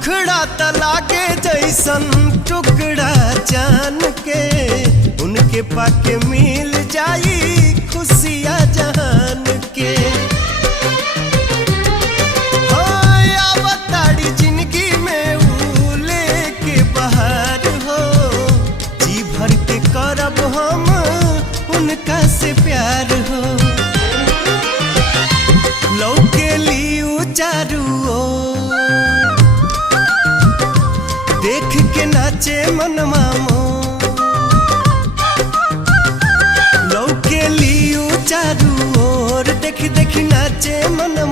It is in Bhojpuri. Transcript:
मुखड़ा तलाके जैसन टुकड़ा जान के, उनके पाके मिल जाई खुशियाँ जहान के। आवताड़ी जिंदगी में ऊ लेके बहार हो, जी भर के करब हम उनका से प्यार हो। लौके लियू चारू ओर, देख के नाचे मनवा मोर। लौके लियू चारू ओर, देख देख नाचे मनवा